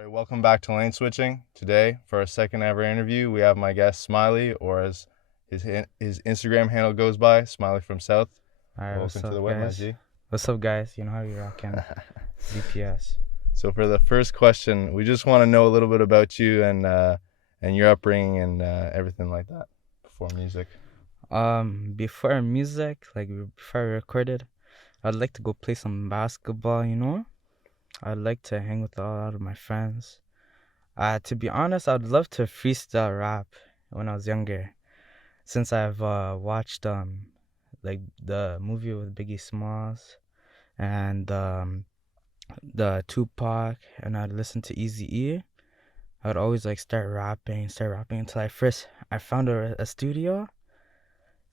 All right, welcome back to Lane Switching. Today, for our second ever interview, we have my guest Smiley, or as his Instagram handle goes by, SmileyfrmSouth. Alright, Welcome what's to the up, win, my guys? G. What's up, guys? You know how you're rocking CPS. So for the first question, we just want to know a little bit about you and your upbringing and everything like that before music. Before music, before I recorded, I'd like to go play some basketball. I'd like to hang with a lot of my friends. To be honest, I'd love to freestyle rap when I was younger, since I've watched like the movie with Biggie Smalls and the Tupac, and I'd listen to Easy E. I'd always like start rapping until I found a studio,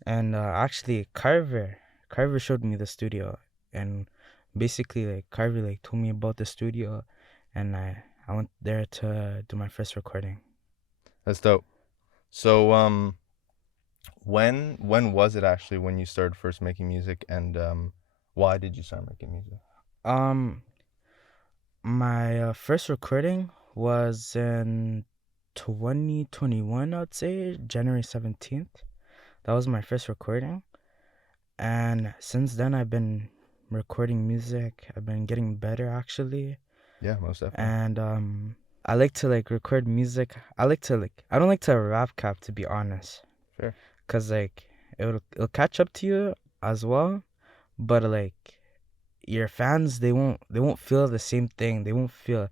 and actually Carver showed me the studio, and basically like Carver like told me about the studio, and I went there to do my first recording. That's dope. So when was it actually when you started first making music, and why did you start making music? Um, my first recording was in 2021, I'd say January 17th. That was my first recording. And since then, I've been recording music. I've been getting better, actually. Yeah, most definitely. And I like to like record music. I don't like to rap cap, to be honest, Sure. cause like it'll catch up to you as well. But like your fans, they won't feel the same thing. They won't feel.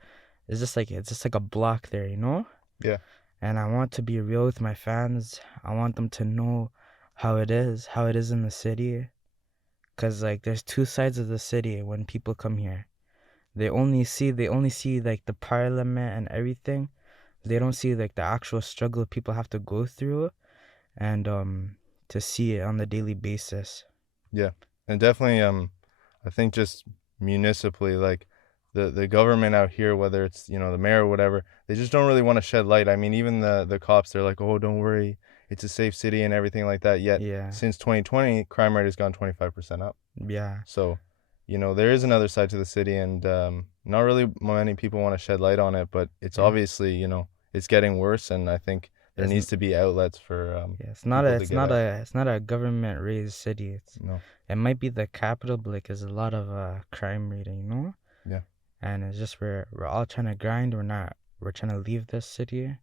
It's just like a block there, you know. Yeah. And I want to be real with my fans. I want them to know how it is in the city. Cause like there's two sides of the city when people come here. They only see like the parliament and everything. They don't see like the actual struggle people have to go through, and to see it on the daily basis. Yeah, and definitely, I think just municipally, like the government out here, whether it's the mayor or whatever, they just don't really want to shed light. I mean, even the cops, they're like, oh, don't worry, it's a safe city and everything like that. Yet Yeah, since 2020, crime rate has gone 25% up. yeah. So, there is another side to the city, and not really many people want to shed light on it, but it's Yeah. obviously, it's getting worse, and I think there It's needs to be outlets for yeah, people to get out. it's not a government raised city. No, It might be the capital, but like there's a lot of crime rate, you know. yeah, And it's just we're all trying to grind. We're trying to leave this city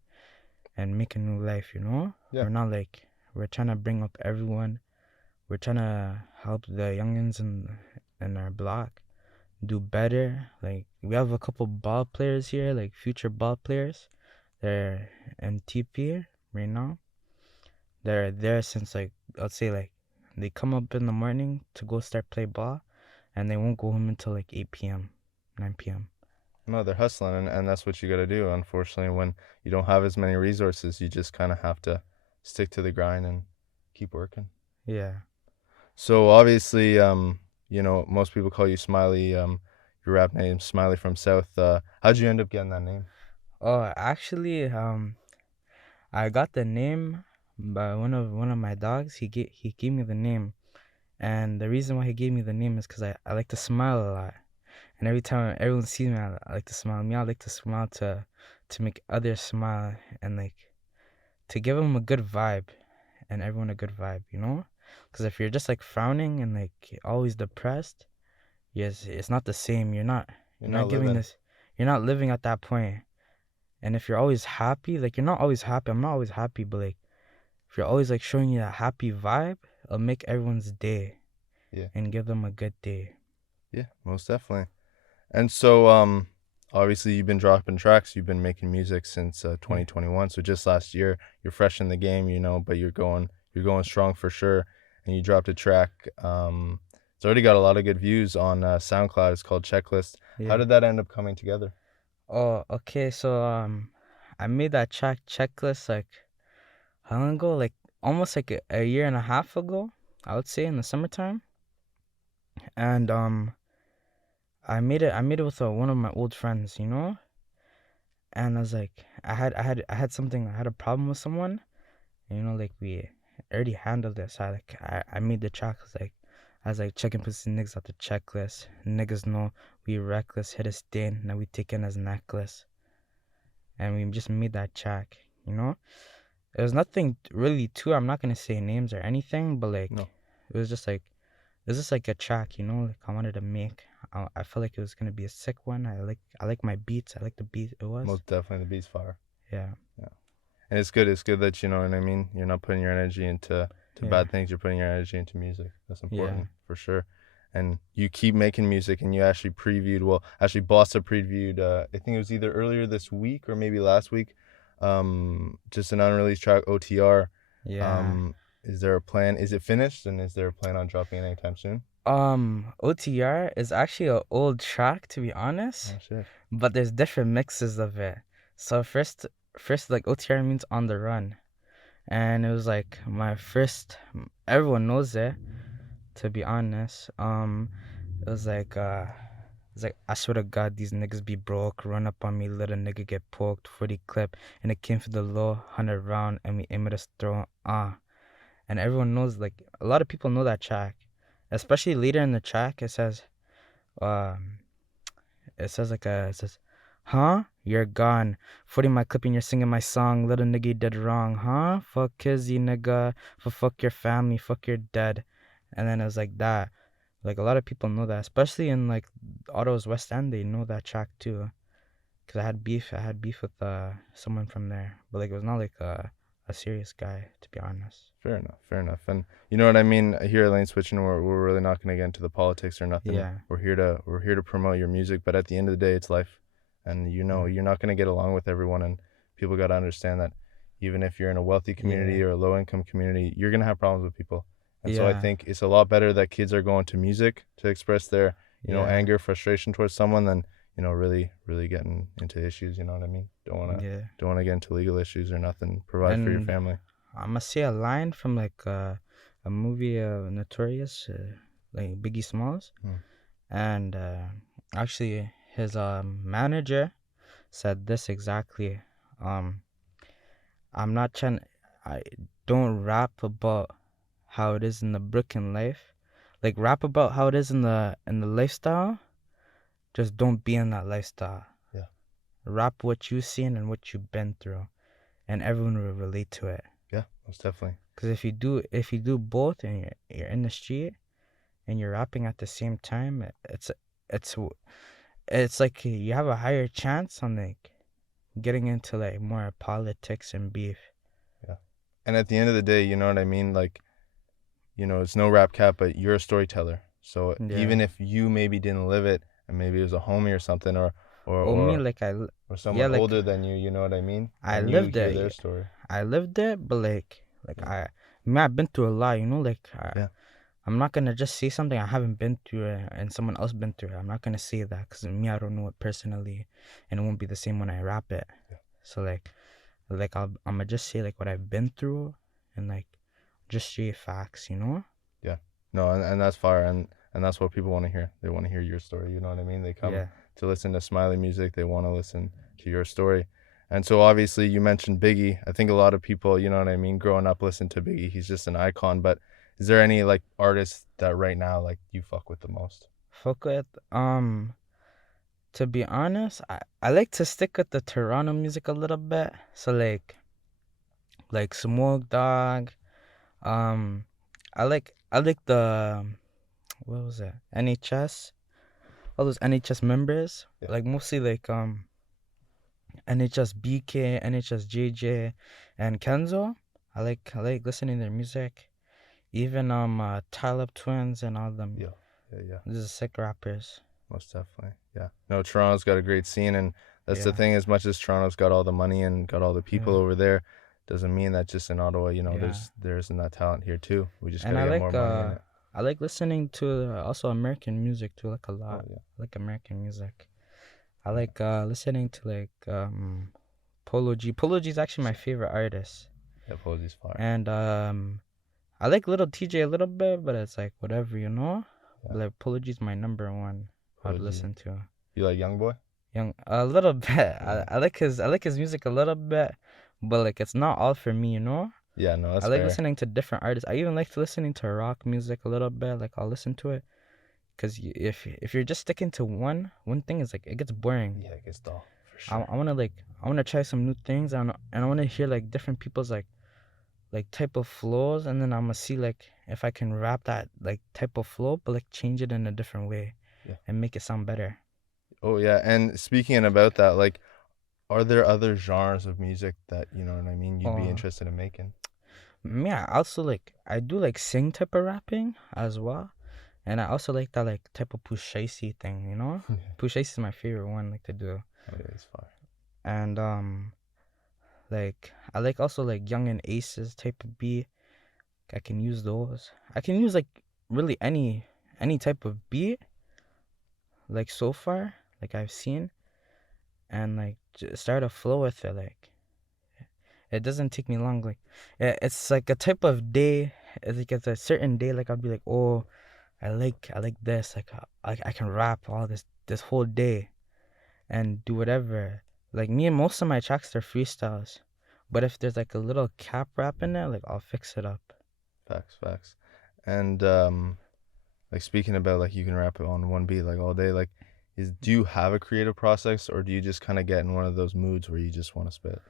and make a new life, you know. yeah, We're not like we're trying to bring up everyone. We're trying to help the youngins in our block do better. Like we have a couple ball players here, like future ball players. They're in TP right now. They're there since like let's say like they come up in the morning to go start play ball, and they won't go home until like 8 p.m., 9 p.m. no, they're hustling, and that's what you got to do. Unfortunately, when you don't have as many resources, you just kind of have to stick to the grind and keep working. Yeah. So obviously, most people call you Smiley. Your rap name Smiley from South. How'd you end up getting that name? Oh, actually, I got the name by one of my dogs. He gave me the name, and the reason why he gave me the name is because I like to smile a lot. And every time everyone sees me, I like to smile. I like to smile to make others smile, and like to give them a good vibe, and everyone a good vibe, you know? Because if you're just like frowning and like always depressed, yes, it's not the same. You're You're not not giving living. this. You're not living at that point. And if you're always happy, like you're not always happy. I'm not always happy, but like if you're always like showing you that happy vibe, it'll make everyone's day Yeah, and give them a good day. yeah, most definitely. And so, obviously, you've been dropping tracks. You've been making music since Yeah. 2021. So just last year, you're fresh in the game, but you're going strong for sure. And you dropped a track. It's already got a lot of good views on SoundCloud. It's called Checklist. How Yeah. did that end up coming together? Oh, okay. So I made that track checklist like how long ago? Like almost like a year and a half ago, I would say in the summertime. And I made it with one of my old friends, you know? And I was like I had a problem with someone, you know, like we already handled this. I made the track I was like checking pussy niggas off the checklist. Niggas know we reckless, hit a stain, now we taking as necklace. and we just made that track. You know, it was nothing really too. I'm not gonna say names or anything, but like No, it was just like a track. You know, like I wanted to make. I felt like it was gonna be a sick one. I like my beats. I like the beat it was. most definitely the beat's fire. Yeah, Yeah. And it's good. It's good that you know what I mean. You're not putting your energy into yeah, bad things. You're putting your energy into music. That's yeah, important for sure. And you keep making music. And you actually previewed. Well, actually, Bossa previewed. I think it was either earlier this week or maybe last week. Just an unreleased track, OTR. yeah. Is there a plan? Is it finished? And is there a plan on dropping it anytime soon? OTR is actually an old track to be honest, Oh shit. but there's different mixes of it. So first like OTR means on the run, and it was like my first. Everyone knows it. To be honest, it was like it's like I swear to God, these niggas be broke. Run up on me, let a nigga get poked. 40 clip, and it came for the low 100 round, and we aim at his throat. And everyone knows, like a lot of people know that track, especially later in the track. Um, it says, huh? You're gone. 40 my clip and you're singing my song. Little nigga you did wrong, huh? Fuck kizzy nigga. Fuck your family. Fuck your dead. And then it was like that. Like a lot of people know that, especially in like Ottawa's West End. They know that track too. Cause I had beef. With someone from there, but like it was not like a serious guy, to be honest. Fair enough. Fair enough. And you know what I mean. Here at Lane Switching, we're really not gonna get into the politics or nothing. Yeah. We're here to promote your music. But at the end of the day, it's life, and you know you're not gonna get along with everyone, and people gotta understand that. Even if you're in a wealthy community Yeah. or a low income community, you're gonna have problems with people. And so I Yeah. think it's a lot better that kids are going to music to express their, Yeah. anger, frustration towards someone than, really, really getting into issues. You know what I mean? Yeah. Don't wanna get into legal issues or nothing. Provide for your And family. I'm gonna say a line from like a movie, Notorious, like Biggie Smalls, Hmm. and actually his manager said this exactly. Um, I'm not trying. I don't rap about how it is in the Brooklyn life. Like rap about how it is in the lifestyle. Just don't be in that lifestyle. Yeah. Rap what you've seen and what you've been through, and everyone will relate to it. Yeah, most definitely. Because if you do both and you're in the street and you're rapping at the same time, it's it's like you have a higher chance on like getting into like more politics and beef. Yeah. And at the end of the day, you know what I mean? Like, it's no rap cap, but you're a storyteller. So even Yeah. if you maybe didn't live it, and maybe it was a homie or something, or Oh, me, or, like or yeah, someone like older than you know what I mean? I And you lived hear their it. story. I lived it, but like Yeah. I've been through a lot. Like Yeah. I'm not gonna just say something I haven't been through and someone else been through it. I'm not gonna say that because me, I don't know it personally, and it won't be the same when I rap it. Yeah. So I'm gonna just say like what I've been through and like just straight facts, you know? Yeah. No, and that's fire, and that's what people want to hear. They want to hear your story. You know what I mean? They come Yeah. to listen to Smiley music. They want to listen to your story. And so obviously you mentioned Biggie. I think a lot of people, you know what I mean, growing up listen to Biggie. He's just an icon. But is there any like artists that right now like you fuck with the most? Fuck with to be honest, I like to stick with the Toronto music a little bit. So like Smoke Dog. Um, I like the what was it? NHS. All those NHS members. Yeah. Like mostly like NHS BK, NHS JJ, and Kenzo. I like listening to their music. Even Talib Twins and all them. Yeah. Yeah. These are sick rappers. Most definitely. Yeah. No, Toronto's got a great scene, and that's the Yeah. thing. As much as Toronto's got all the money and got all the people Yeah. over there, doesn't mean that just in Ottawa, Yeah. there isn't that talent here too. We just And gotta get more money in it. I like listening to also American music too, like a lot. Oh yeah. I like American music. I like listening to like Polo G. Polo G is actually my favorite artist. Yeah, Posey's fire. And I like Little TJ a little bit, but it's like whatever, you know? Yeah. Like Polo G is my number one I'd Polo G. listen to. You like Young Boy? Young a little bit. Yeah. I like his music a little bit, but like it's not all for me, you know? Yeah, no, that's I like fair. listening to different artists. I even like listening to rock music a little bit. Like I'll listen to it, cause if you're just sticking to one thing, it's like it gets boring. Yeah, it gets dull for sure. I wanna try some new things, and I wanna hear like different people's like type of flows, and then I'm gonna see like if I can rap that like type of flow, but like change it in a different way, Yeah. and make it sound better. Oh yeah. And speaking about that, like, are there other genres of music that, you know what I mean, you'd be Uh, interested in making? yeah. Also like I do like sing type of rapping as well, and I also like that like type of pushaisi thing. You know, Yeah. pushaisi is my favorite one like to do, Oh yeah, it's fire. and like I like also like Young and Aces type of beat. I can use those. I can use like really any type of beat like so far like I've seen, and like start a flow with it. Like it doesn't take me long. Like it's like a type of day. It's like it's a certain day. Like I'd be like, oh, I like this. Like I can rap all this whole day and do whatever. Like me and most of my tracks are freestyles, but if there's like a little cap rap in it, like I'll fix it up. Facts, facts. And like speaking about like you can rap it on one beat like all day, like do you have a creative process or do you just kind of get in one of those moods where you just want to spit?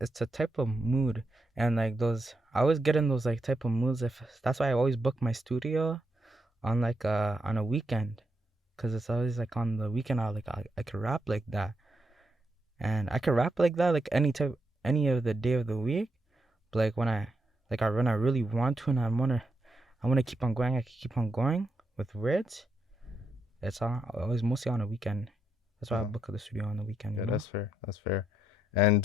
It's a type of mood, and like those I always get in those like type of moods. If that's why I always book my studio on a weekend, cause it's always like on the weekend. I could rap like that, and I could rap like that like any of the day of the week. But like when I really want to and I wanna keep on going, I can keep on going with words. It's always mostly on a weekend. That's why I Uh-huh. book the studio on the weekend. Yeah, You know? that's fair. That's fair. And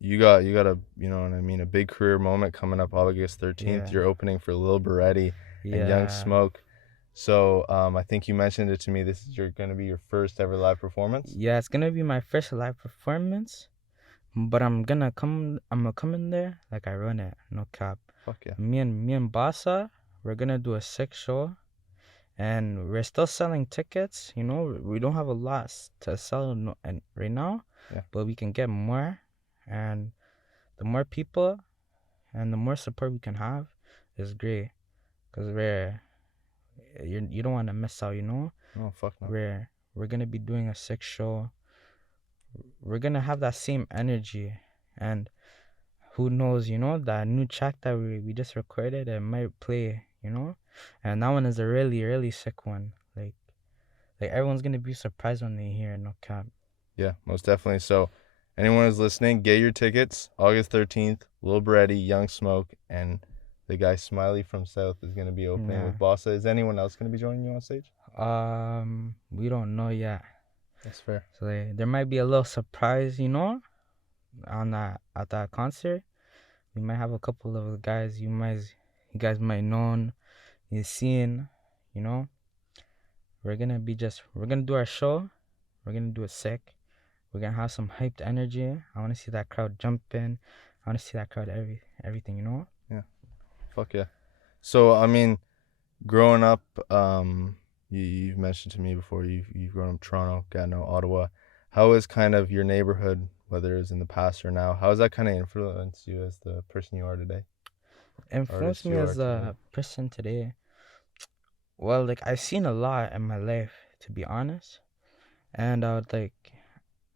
you got a, you know what I mean, a big career moment coming up August 13th. Yeah, You're opening for Lil Baretti and Young yeah, Smoke. So I think you mentioned it to me. This is gonna be your first ever live performance. yeah. It's gonna be my first live performance, but I'm gonna come in there like I run it, no cap. Fuck yeah. Me and Bassa, we're gonna do a sick show, and we're still selling tickets. You know, we don't have a lot to sell and right now, Yeah. but we can get more, and the more people and the more support we can have is great, cause you don't want to miss out. You know, Oh fuck no. we're gonna be doing a sick show. We're gonna have that same energy, and who knows, you know, that new track that we just recorded, it might play, you know, and that one is a really sick one. Like everyone's gonna be surprised when they hear it, no cap. Yeah, most definitely. So anyone who's listening, get your tickets. August 13th, Lil Baretti, Young Smoke, and the guy Smiley from South is gonna be opening Yeah. with Bossa. Is anyone else gonna be joining you on stage? We don't know yet, That's fair. so there might be a little surprise, you know, on that at that concert. We might have a couple of guys you guys might know, you seen, you know. We're gonna do our show. We're gonna do it sick. We're gonna have some hyped energy. I wanna see that crowd jumping. I wanna see that crowd everything, you know? Yeah. Fuck yeah. So I mean, growing up, you've mentioned to me before you've grown up in Toronto, Gatineau, Ottawa. How is kind of your neighborhood, whether it's in the past or now, how has that kind of influenced you as the person you are today, Influenced artist me you are as today? a person today. Well, like I've seen a lot in my life, to be honest. And I would like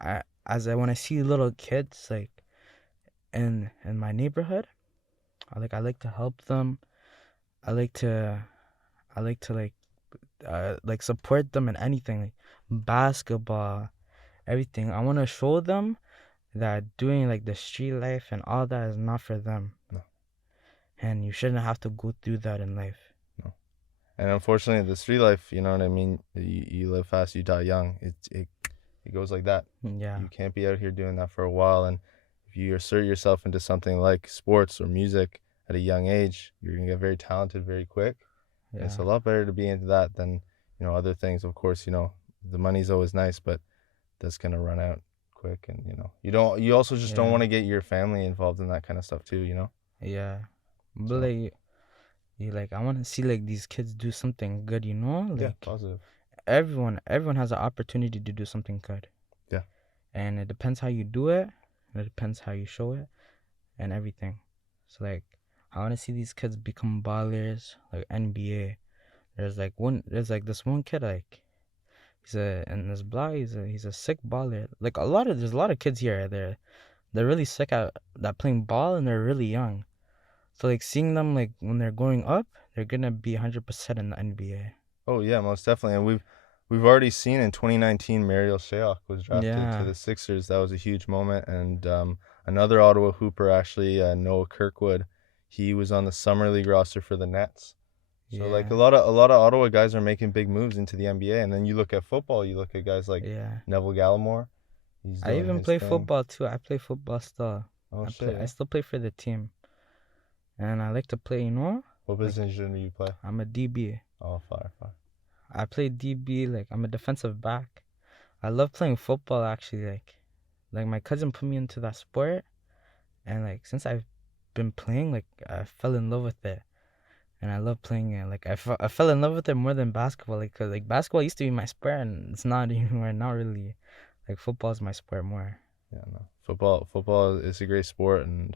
when I see little kids like in my neighborhood, I like to help them. I like to I like to like support them in anything like basketball, everything. I want to show them that doing like the street life and all that is not for them, No, and you shouldn't have to go through that in life. no. And unfortunately, the street life, you know what I mean? You live fast, you die young. It goes like that. Yeah, You can't be out here doing that for a while. And if you assert yourself into something like sports or music at a young age, you're gonna get very talented very quick. And it's yeah, a lot better to be into that than, you know, other things. Of course, you know, the money's always nice, but that's gonna run out quick. And you know, you also just don't yeah, want to get your family involved in that kind of stuff too. You know. yeah. But So like you like I want to see like these kids do something good, you know? yeah, Like positive. everyone has an opportunity to do something good. Yeah. And it depends how you do it, and it depends how you show it and everything. So like I want to see these kids become ballers, like NBA. There's like this one kid like in his block. He's a sick baller. Like there's a lot of kids here. They're really sick at playing ball, and they're really young. So like seeing them like when they're growing up, they're gonna be 100% in the NBA. Oh yeah, most definitely. And we've already seen in 2019 Mariel Shayok was drafted to Yeah, the Sixers. That was a huge moment. And another Ottawa hooper, actually, Noah Kirkwood, he was on the summer league roster for the Nets. So like yeah, a lot of Ottawa guys are making big moves into the NBA. And then you look at football, you look at guys like yeah. Neville Gallimore. He's I doing even his play thing. football too. I play football still. Oh I shit, I yeah. still play for the team, and I like to play. What Like position do you play? I'm a DB. Oh, fire, fire. I play DB. Like I'm a defensive back. I love playing football actually. Like my cousin put me into that sport, and like since I've been playing, like I fell in love with it, and I love playing it. Like I fell in love with it more than basketball. Like 'cause, like basketball used to be my sport, and it's not anymore. Not really. Like football is my sport more. Yeah, no. Football is a great sport, and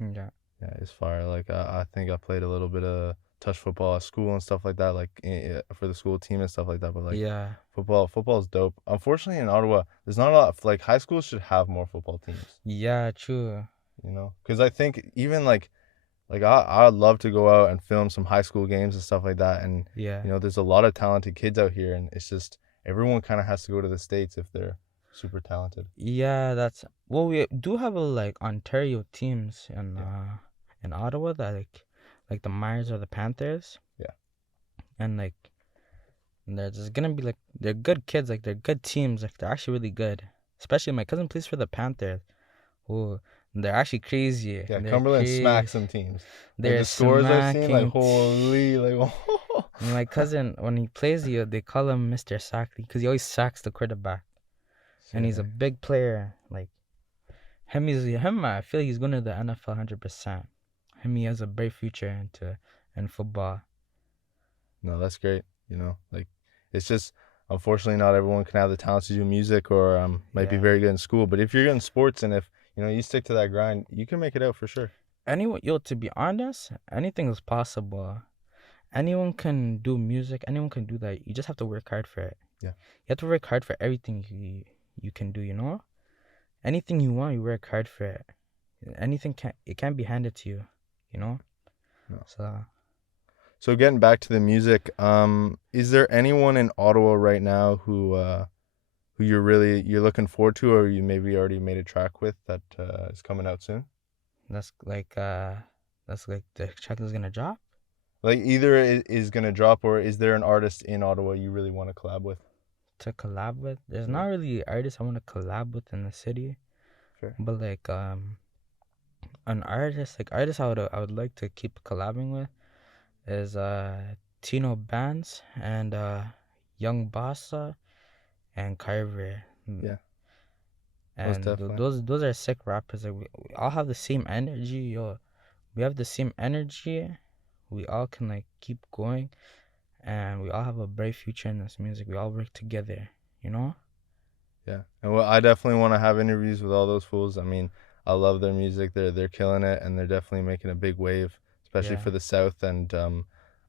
Yeah. yeah, it's fire. Like I think I played a little bit of touch football at school and stuff like that, like for the school team and stuff like that. But like Yeah. football is dope. Unfortunately, in Ottawa, there's not a lot. Like high schools should have more football teams. Yeah. True. You know, because I think even like I'd love to go out and film some high school games and stuff like that. And Yeah. there's a lot of talented kids out here, and it's just everyone kind of has to go to the States if they're super talented. Yeah, that's well. We do have a like Ontario teams Yeah, in Ottawa that like the Myers or the Panthers, yeah, and like they're just gonna be like they're good kids, like they're good teams, like they're actually really good. Especially my cousin plays for the Panthers. Oh, they're actually crazy. yeah. They're Cumberland crazy. smacks some teams. Like They're the scores I've seen, like smacking. holy, like And my cousin, when he plays, they call him Mr. Sackley because he always sacks the quarterback, and he's a shit. big player. Like him. I feel he's going to the NFL 100%. He has a bright future in football. No, that's great. Like it's just unfortunately not everyone can have the talent to do music or might be Yeah. very good in school. But if you're good in sports and if you stick to that grind, you can make it out for sure. Anyone, yo, to be honest, anything is possible. Anyone can do music. Anyone can do that. You just have to work hard for it. Yeah. You have to work hard for everything you can do. Anything you want, you work hard for it. Anything can't be handed to you. You know. No. So getting back to the music, is there anyone in Ottawa right now who you're looking forward to, or you maybe already made a track with that is coming out soon? that's like the track is gonna drop. Like either it is gonna drop, or is there an artist in Ottawa you really want to collab with? To collab with. There's Yeah. not really artists I want to collab with in the city, Sure. but like an artist I would like to keep collabing with is Tino Bands and Young Bossa and Carver. Yeah, most And definitely. those are sick rappers. Like we all have the same energy, yo. We have the same energy. We all can like keep going, and we all have a bright future in this music. We all work together, you know. Yeah, and well, I definitely want to have interviews with all those fools. I mean, I love their music. They're killing it, and they're definitely making a big wave, especially Yeah, for the South. And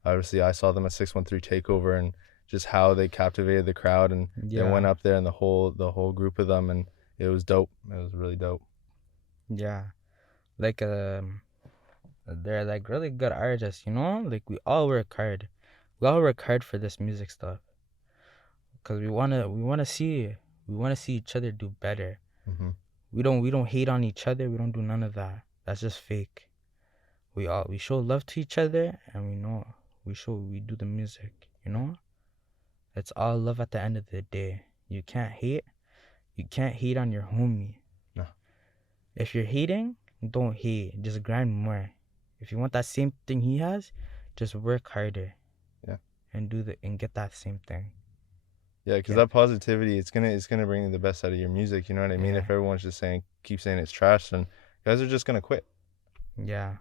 obviously, I saw them at 613 Takeover, and just how they captivated the crowd, and they went yeah, up there, and the whole group of them, and it was dope. It was really dope. yeah. Like they're like really good artists, you know. Like we all work hard. We all work hard for this music stuff, cause we wanna see each other do better. Hmm. We don't hate on each other. We don't do none of that. That's just fake. We show love to each other, and we do the music. You know, it's all love at the end of the day. You can't hate. You can't hate on your homie. No. If you're hating, don't hate. Just grind more. If you want that same thing he has, just work harder. Yeah. And get that same thing. Yeah, because Yeah. that positivity, it's gonna bring you the best out of your music. You know what I mean? Yeah. If everyone's just keep saying it's trash, then guys are just gonna quit. Yeah.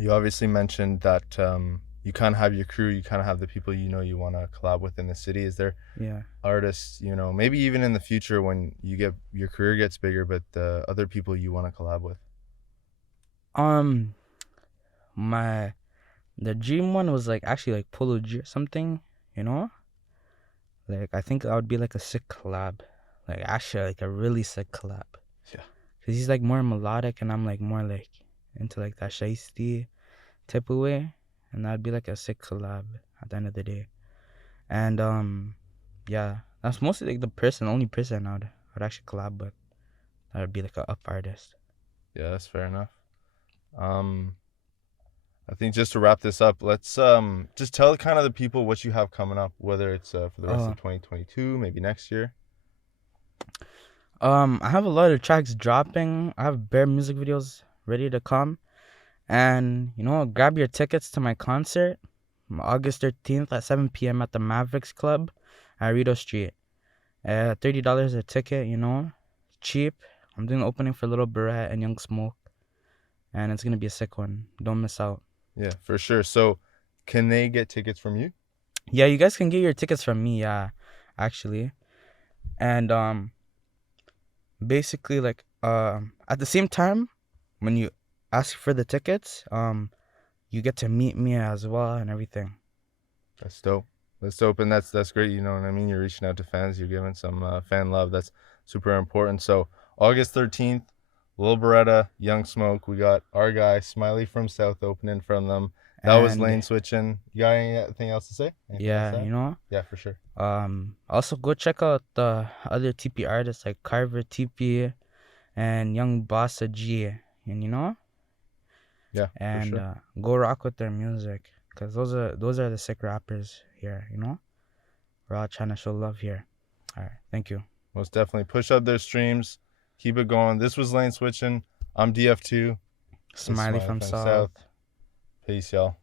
You obviously mentioned that you kind of have your crew, you kind of have the people you want to collab with in the city. Is there Yeah. artists, maybe even in the future when your career gets bigger, but other people you want to collab with? My the dream one was like actually like Polo G or something, you know? Like I think that would be like a sick collab. Like actually like a really sick collab. Yeah. Cause he's like more melodic and I'm like more like into like that shiesty type of way. And that'd be like a sick collab at the end of the day. And yeah. That's mostly like only person I would actually collab with. That would be like a up artist. Yeah, that's fair enough. Um, I think just to wrap this up, let's just tell kind of the people what you have coming up, whether it's for the rest Uh of 2022, maybe next year. I have a lot of tracks dropping. I have bare music videos ready to come. And grab your tickets to my concert August 13th at 7 p.m. at the Mavericks Club at Rideau Street. $30 a ticket, cheap. I'm doing the opening for Little Barrette and Young Smoke, and it's gonna be a sick one. Don't miss out. Yeah, for sure. So, can they get tickets from you? Yeah, you guys can get your tickets from me. Yeah, actually, and basically like at the same time when you ask for the tickets, you get to meet me as well and everything. That's dope. That's dope, and that's great. You know what I mean? You're reaching out to fans. You're giving some fan love. That's super important. So August 13th, Lil Beretta, Young Smoke. We got our guy Smiley from South opening from them. That was And lane switching. You got anything else to say? Anything else to yeah, add? Yeah, for sure. also go check out the other TP artists like Carver TP and Young Bossa G, and Yeah, for and sure. go rock with their music, because those are the sick rappers here. We're all trying to show love here. All right, thank you. Most definitely push up their streams. Keep it going. This was lane switching. I'm DF2. This is Smiley Smiley from from South. South. Peace, y'all.